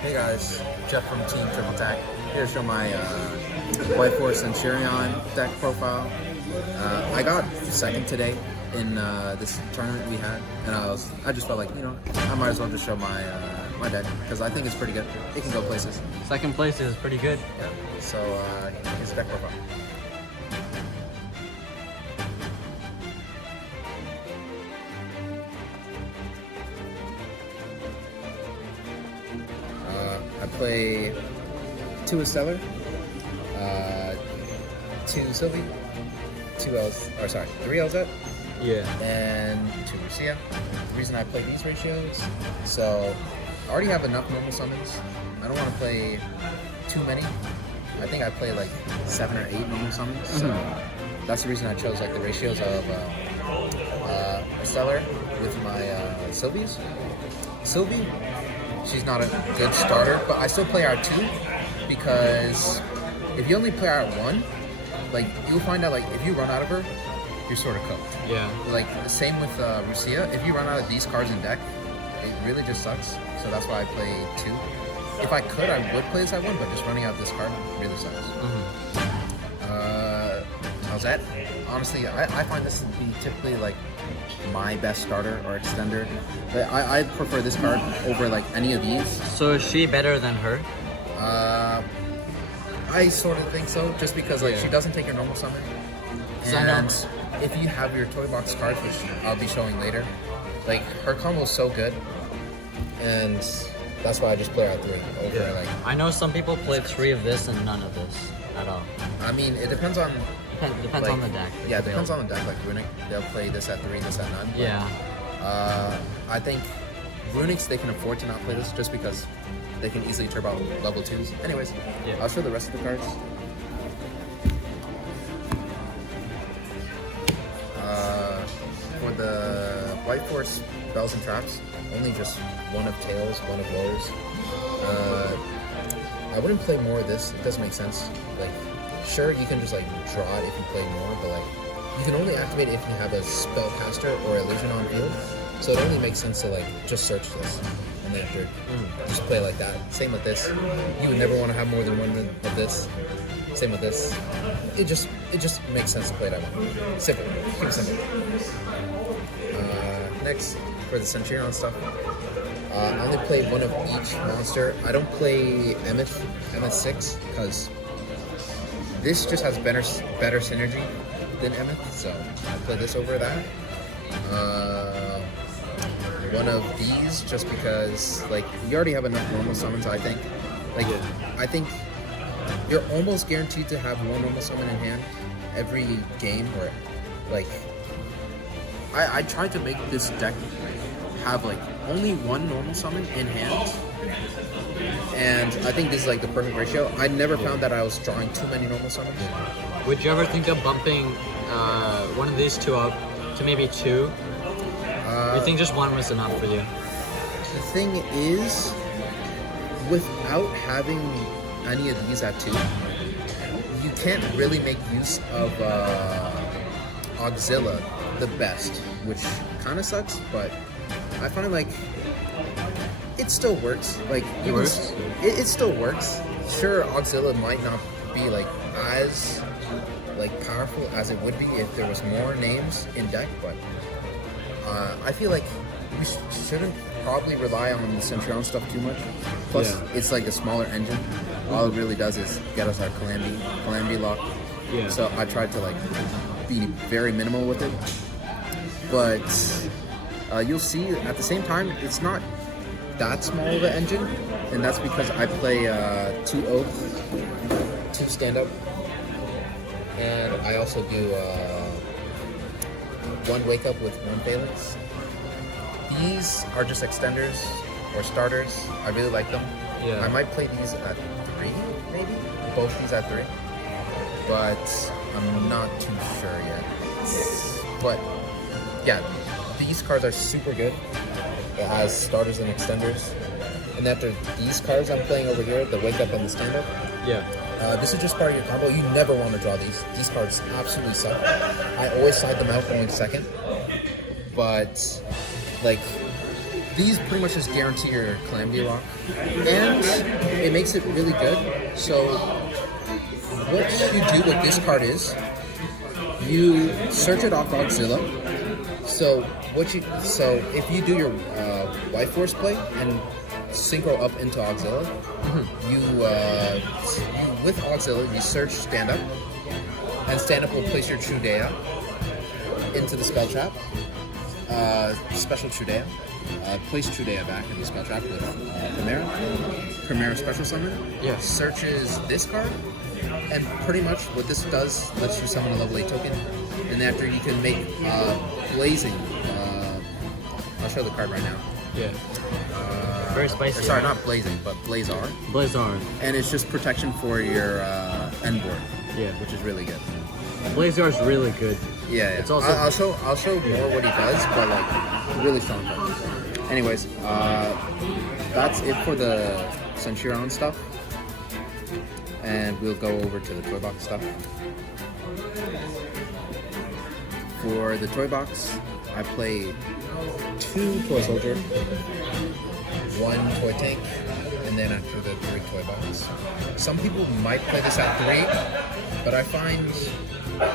Hey guys, Jeff from Team Triple Tack here to show my White Force Centurion deck profile. I got second today in this tournament we had, and I just felt like, I might as well just show my my deck because I think it's pretty good. It can go places. Second place is pretty good. Yeah. So here's the deck profile. I play 2 Stellar, 2 Sylvie, 3 LZ, Yeah. and 2 Lucia. The reason I play these ratios, so I already have enough normal summons. I don't want to play too many. I think I play like 7 or 8 normal summons, so that's the reason I chose like the ratios of Stellar with my Sylvies. Sylvie, she's not a good starter, but I still play her at 2 because if you only play her at 1, like you'll find out like if you run out of her, you're sort of cooked. Yeah. Like the same with Lucia. If you run out of these cards in deck, it really just sucks. So that's why I play 2. If I could, I would play this at 1, but just running out this card really sucks. How's that? Honestly, I find this to be typically like my best starter or extender. But I prefer this card over like any of these. So is she better than her? I sort of think so, just because like she doesn't take your normal summon. And if you have your toy box cards, which I'll be showing later, like her combo is so good, and that's why I just play her at 3 over like. I know some people play 3 of this and none of this at all. I mean, it depends on. Depends like, on the deck. Yeah, it depends on the deck. Like Runic, they'll play this at 3, this at none. But, Yeah. I think Runics, they can afford to not play this just because they can easily turbo out level 2s. Anyways, I'll show the rest of the cards. For the White Force Bells and Traps, only just 1 of Tails, 1 of Woes. I wouldn't play more of this. It doesn't make sense. Like, sure, you can just like draw it if you play more, but like you can only activate it if you have a Spellcaster or Illusion on field. So it only makes sense to like just search this and then after just play like that. Same with this. You would never want to have more than 1 of this. Same with this. It just makes sense to play that one. Simple. Keep it simple. Next, for the Centurion stuff, I only play 1 of each monster. I don't play Emmett 6 because this just has better synergy than Emmett, so I play this over that. 1 of these just because like you already have enough normal summons. I think I think you're almost guaranteed to have 1 normal summon in hand every game. Where like I tried to make this deck have like only 1 normal summon in hand, and I think this is like the perfect ratio. I never found that I was drawing too many normal summons. Would you ever think of bumping one of these 2 up to maybe 2? You think just 1 was enough for you? The thing is, without having any of these at 2, you can't really make use of Auxilla the best, which kind of sucks, but I find like it still works. Like it still works. Sure, Auxilla might not be like as like powerful as it would be if there was more names in deck, but I feel like we shouldn't probably rely on the Centurion stuff too much. Plus, it's like a smaller engine. All it really does is get us our Calamity lock. Yeah. So I tried to like be very minimal with it, but you'll see at the same time it's not that small of an engine, and that's because I play 2 Oath, 2 Stand Up, and I also do 1 Wake Up with 1 Phalanx. These are just extenders or starters. I really like them. Yeah. I might play these at 3, maybe? Both these at 3. But I'm not too sure yet. But yeah, these cards are super good. It has starters and extenders. And after these cards I'm playing over here, the Wake Up and the Stand Up. Yeah. This is just part of your combo. You never want to draw these. These cards absolutely suck. I always side them out going second. But like these pretty much just guarantee your Calamity Lock, and it makes it really good. So what you do with this card is you search it off Auxilla. So if you do your White Force play and synchro up into Auxilla, you with Auxilla you search Stand Up, and Stand Up will place your True Dea into the spell trap. Special True Dea. Place True Dea back in the spell trap with Primera special summon. Yeah. Searches this card, and pretty much what this does lets you summon a level 8 token, and after you can make Blazing. I'll show the card right now. Yeah. Very spicy. Sorry, not Blazing, but Blazar. Blazar. And it's just protection for your end board. Yeah. Which is really good. Blazar is really good. Yeah. It's also. I'll show more what he does, but like really strong card. Anyways, that's it for the Centurion stuff, and we'll go over to the toy box stuff. For the toy box, I played 2 toy soldier, 1 toy tank, and then after the 3 toy box. Some people might play this at 3, but I find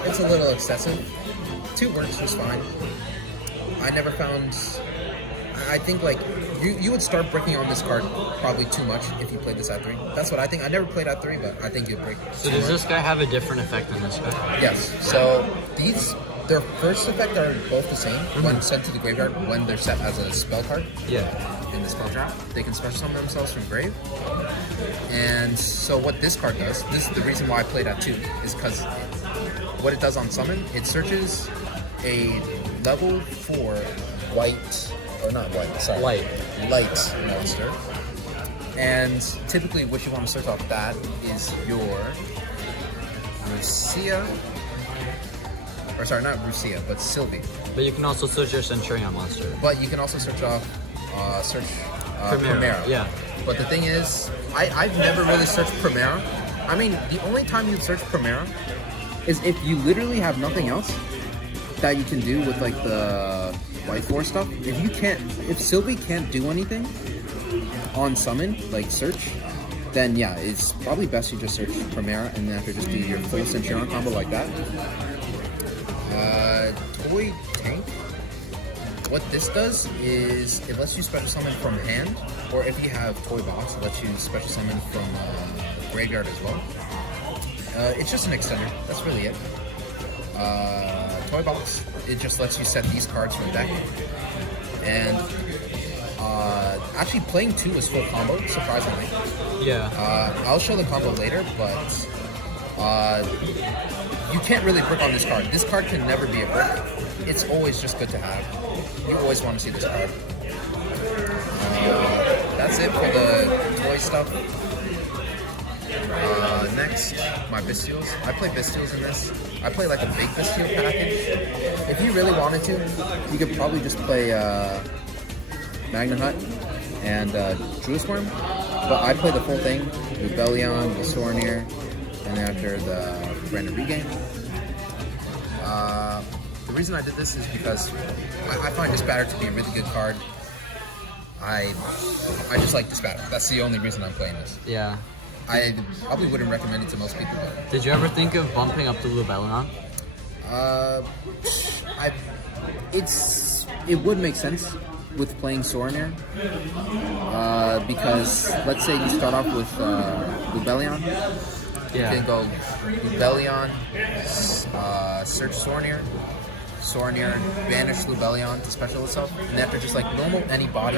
it's a little excessive. 2 works just fine. I never found. I think like you would start breaking on this card probably too much if you played this at 3. That's what I think. I never played at 3, but I think you'd break. So does this guy have a different effect than this guy? Yes. So their first effect are both the same when sent to the graveyard when they're set as a spell card. Yeah. In the spell trap, they can special summon themselves from grave. And so what this card does, this is the reason why I played at 2, is because what it does on summon, it searches a level 4 white. Or not white, sorry. Light monster. And typically what you want to search off that is your Rusia. Or sorry, not Rusia, but Sylvie. But you can also search your Centurion monster. But you can also search off Primera. Yeah. But the thing is, I've never really searched Primera. I mean, the only time you search Primera is if you literally have nothing else that you can do with like the White Force stuff. If Sylvie can't do anything on summon, like search, then yeah, it's probably best you just search Primera and then after just do your full Centurion combo like that. Toy tank. What this does is it lets you special summon from hand, or if you have toy box, it lets you special summon from graveyard as well. It's just an extender. That's really it. Toy box, it just lets you set these cards from deck, and actually playing 2 is full combo, surprisingly. Yeah. I'll show the combo later, but you can't really brick on this card. This card can never be a brick. It's always just good to have. You always want to see this card. That's it for the toy stuff. Next, my Bystials. I play Bystials in this. I play like a big Bystial package. If you really wanted to, you could probably just play Magna Hut and Druid Worm. But I play the full thing, Rebellion, the Soranir, and after the Random Regain. The reason I did this is because I find Dispatter to be a really good card. I just like Dispatter. That's the only reason I'm playing this. Yeah. I probably wouldn't recommend it to most people. But Did you ever think of bumping up the Lubellion? It would make sense with playing Soranir. Because let's say you start off with Lubellion. Yeah. You can go Lubellion, search Soranir, banish Lubellion to special itself, and after just like normal any body,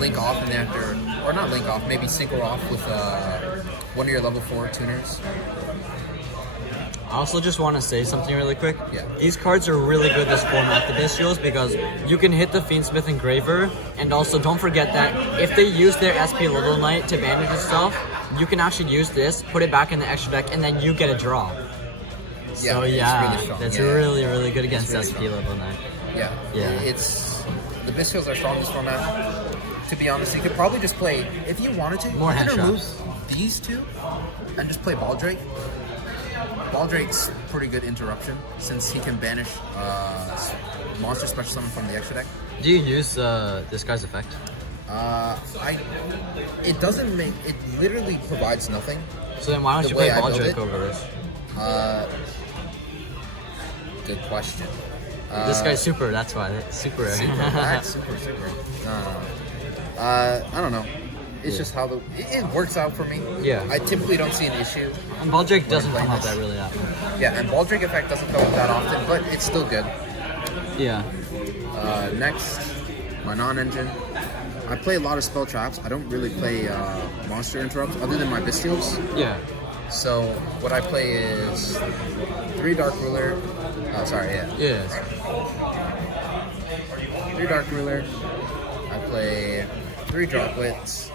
link off, and after, or not link off, maybe synchro off with one of your level 4 tuners. I also just want to say something really quick. Yeah. These cards are really good this format, the Bystials, because you can hit the Fiendsmith Engraver, and also don't forget that if they use their SP Little Knight to bandage itself, you can actually use this, put it back in the extra deck, and then you get a draw. So yeah, it's really strong. That's Yeah. really, really good against really SP strong. Little Knight. Yeah. It's the Bystials are strong in this format. To be honest, you could probably just play, if you wanted to, More you hand could remove traps. these two and just play Baldrake. Baldrake's pretty good interruption since he can banish monster special summon from the extra deck. Do you use this guy's effect? It doesn't make, it literally provides nothing. So then why don't The you way play I build Baldric it? over this? Good question. This guy's super, that's why. Super rare. Super. I don't know. It's just how it works out for me. Yeah. I typically don't see an issue. And Baldric doesn't playing come up this. that really often. Yeah, and Baldric effect doesn't come up that often, but it's still good. Yeah. Next, my non-engine. I play a lot of spell traps. I don't really play monster interrupts other than my Bystials. Yeah. So what I play is 3 Dark Ruler. Oh, sorry, yeah. Yes. 3 Dark Ruler. I play 3 Droplets.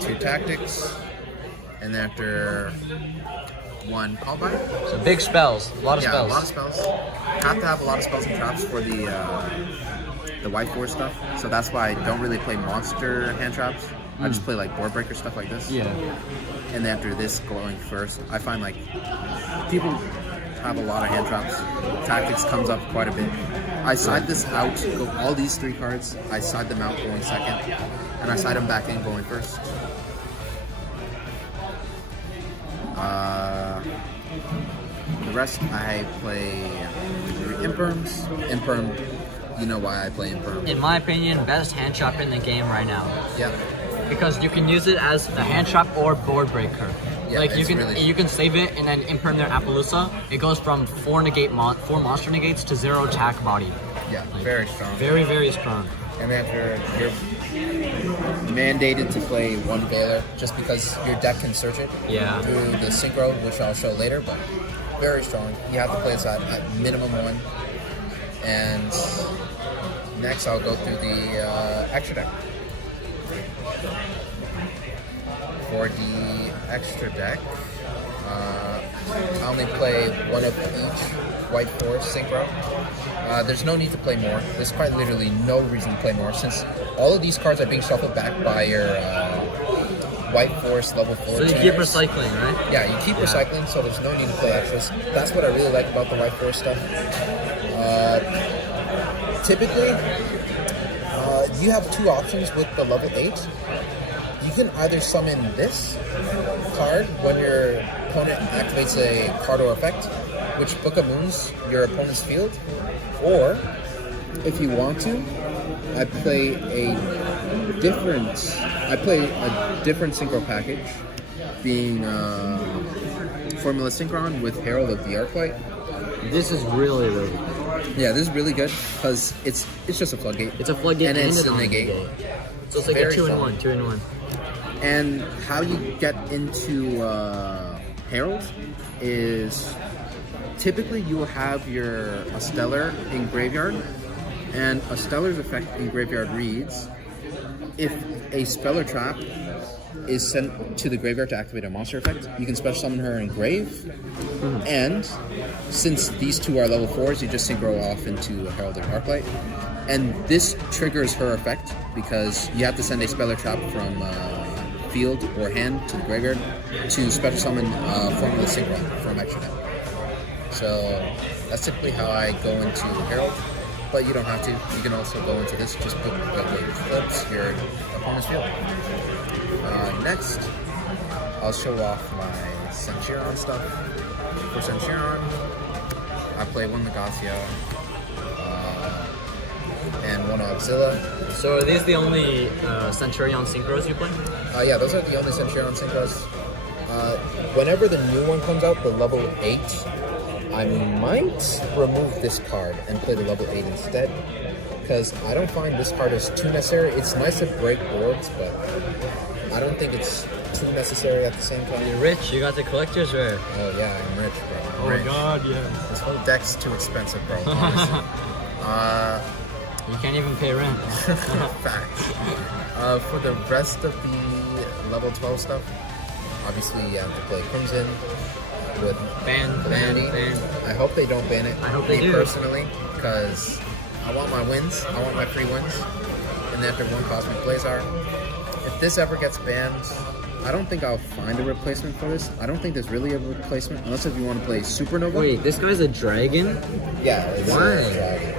2 Tactics. And then after 1 Callback. So big spells. A lot of Yeah, spells. a lot of spells. Have to have a lot of spells and traps for the White Force stuff. So that's why I don't really play monster hand traps. I just play like board breaker stuff like this. Yeah. And then after this going first, I find like people have a lot of hand traps. Tactics comes up quite a bit. I side this out, go all these 3 cards, I side them out going second, and I side them back in going first. The rest I play Imperms. Imperm, you know why I play Imperm. In my opinion, best hand trap in the game right now. Yeah. Because you can use it as a hand trap or board breaker. Yeah, like you it's can really- you can save it and then imperm their Appaloosa. It goes from 4 monster negates to 0 attack body. Yeah, Like, very strong. Very, very strong. And then after you're mandated to play 1 Veiler just because your deck can search it Yeah. through the synchro, which I'll show later, but very strong. You have to play this at minimum 1. And next I'll go through the extra deck. For the extra deck, I only play 1 of each White Force synchro. There's no need to play more. There's quite literally no reason to play more since all of these cards are being shuffled back by your White Force level 4 So you keep tuners. recycling, right? Yeah, you keep recycling, so there's no need to play extras. That's what I really like about the White Force stuff. Typically, you have 2 options with the level 8. You can either summon this card when your opponent activates a card or effect, which Book of Moons your opponent's field, or if you want to, I play a different synchro package, being Formula Synchron with Herald of the Arclight. This is really, really good. Yeah, this is really good because it's just a floodgate. It's a floodgate and it's a a negate. So it's like Very a 2-in-1, strong. 2-in-1. And how you get into Herald is typically you will have a Stellar in graveyard, and a Stellar's effect in graveyard reads, if a spell or trap is sent to the graveyard to activate a monster effect, you can special summon her in grave, and since these 2 are level 4s, you just synchro off into a Herald of Arclight. And this triggers her effect because you have to send a spell or trap from field or hand to the graveyard to special summon Formula Synchron from extra deck. So that's typically how I go into Herald, but you don't have to. You can also go into this, just put clips your opponent's field. Next, I'll show off my Centurion stuff. For Centurion, I play 1 Legacia and 1 Auxilla. So are these the only Centurion synchros you play? Yeah, those are the only Centurion synchros. Whenever the new one comes out, the level 8, I might remove this card and play the level 8 instead. Because I don't find this card is too necessary. It's nice to break boards, but I don't think it's too necessary at the same time. You're rich, you got the collector's rare. Oh yeah, I'm rich, bro. I'm rich. yeah. This whole deck's too expensive, bro. Honestly. You can't even pay rent. Facts. For the rest of the level 12 stuff, obviously you have to play Crimson with Ban. I hope they don't ban it. I hope they Me do. personally, because I want my wins. I want my free wins. And then after 1 Cosmic Blazar. If this ever gets banned, I don't think I'll find a replacement for this. I don't think there's really a replacement unless if you want to play Supernova. Wait, this guy's a dragon? Yeah. It's Why? a dragon.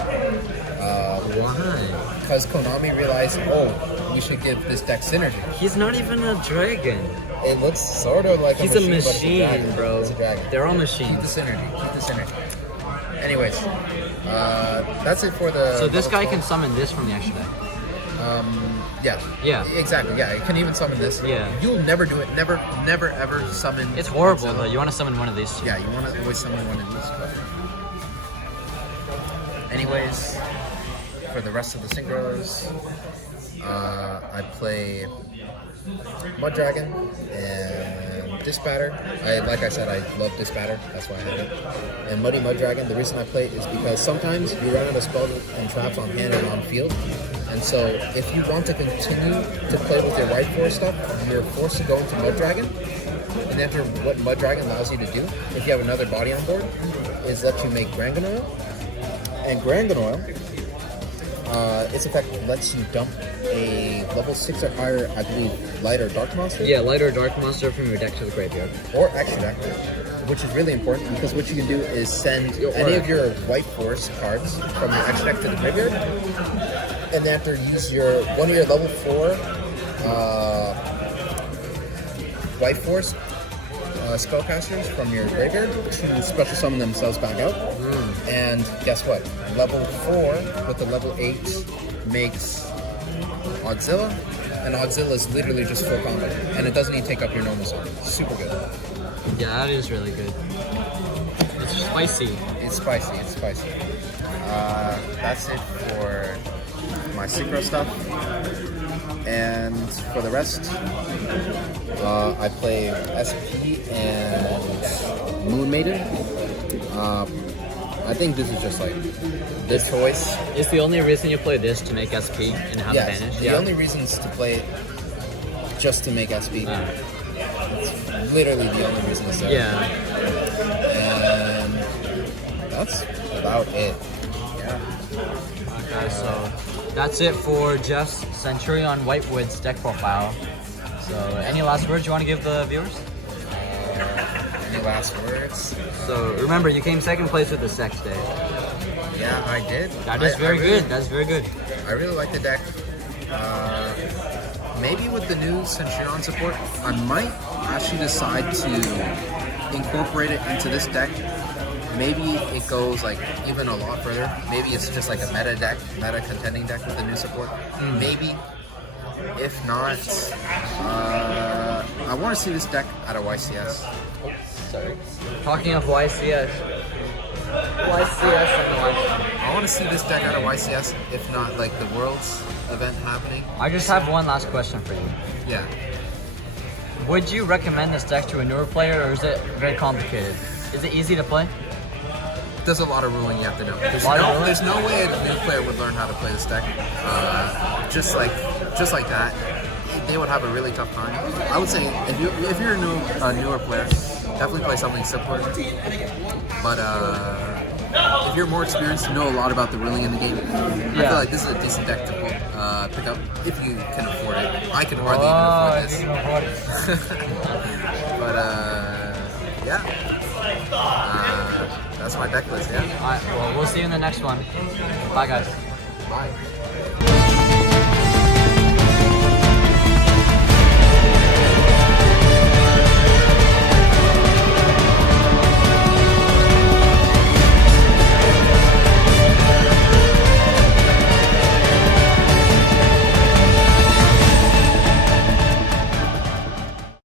Why? Because Konami realized, oh, we should give this deck synergy. He's not even a dragon. It looks sort of like He's a a machine, but it's machine, dragon. bro. It's a dragon. They're all Keep machines. the synergy. Keep the synergy. Anyways, that's it for the. So this level guy 12. can summon this from the extra deck. Yeah. Yeah. Exactly. Yeah. It can even summon this. Yeah. You'll never do it. Never ever summon. It's horrible Godzilla. though. You want to summon one of these two. Yeah. You want to always summon one of these. But... Anyways, for the rest of the synchros, I play Mud Dragon and Disbatter. Like I said, I love Disbatter. That's why I have it. And Muddy Mud Dragon. The reason I play it is because sometimes you run out of spells and traps on hand and on field. And so, if you want to continue to play with your White Force stuff, you're forced to go into Mud Dragon. And after what Mud Dragon allows you to do, if you have another body on board, is let you make Grangan Oil. And Grangan Oil, its effect lets you dump a level 6 or higher, I believe, light or dark monster. Yeah, light or dark monster from your deck to the graveyard. Or extra deck, which is really important because what you can do is send any of your White Force cards from your extra deck to the graveyard, and then after use one of your level 4 White Force spellcasters from your graveyard to special summon themselves back out. And guess what? Level 4 with the level 8 makes Auxilla, and Auxilla is literally just full combat, and it doesn't even take up your normal zone. Super good. Yeah, that is really good. It's spicy. It's spicy. It's spicy. That's it for my synchro stuff. And for the rest, I play SP and Moon Maiden. I think this is just like this choice. Is the only reason you play this to make SP and have Yes, advantage? the only reason is to play it just to make SP. It's literally the only reason to do it. Yeah. And that's about it. Yeah. Okay, so that's it for Jeff's Centurion Whitewood's deck profile. So, any last words you want to give the viewers? Any last words? So, remember, you came second place with the Sex Day. Yeah, I did. That is very good. That's very good. I really like the deck. Maybe with the new Centurion support, I might actually decide to incorporate it into this deck. Maybe it goes like even a lot further. Maybe it's just like a meta contending deck with the new support. Maybe. If not, I want to see this deck at a YCS. Oh, sorry. Talking of YCS. YCS and the I want to see this deck at a YCS. If not, like the Worlds event happening. I just have one last question for you. Yeah. Would you recommend this deck to a newer player, or is it very complicated? Is it easy to play? There's a lot of ruling you have to know. There's no way a new player would learn how to play this deck. Just like that, they would have a really tough time. I would say if you're a newer player, definitely play something simpler. But if you're more experienced, you know a lot about the ruling in the game. I feel like this is a decent deck to pick up if you can afford it. I can hardly even afford this. But yeah. That's my deck list, yeah? Alright, well, we'll see you in the next one. Bye, guys. Bye.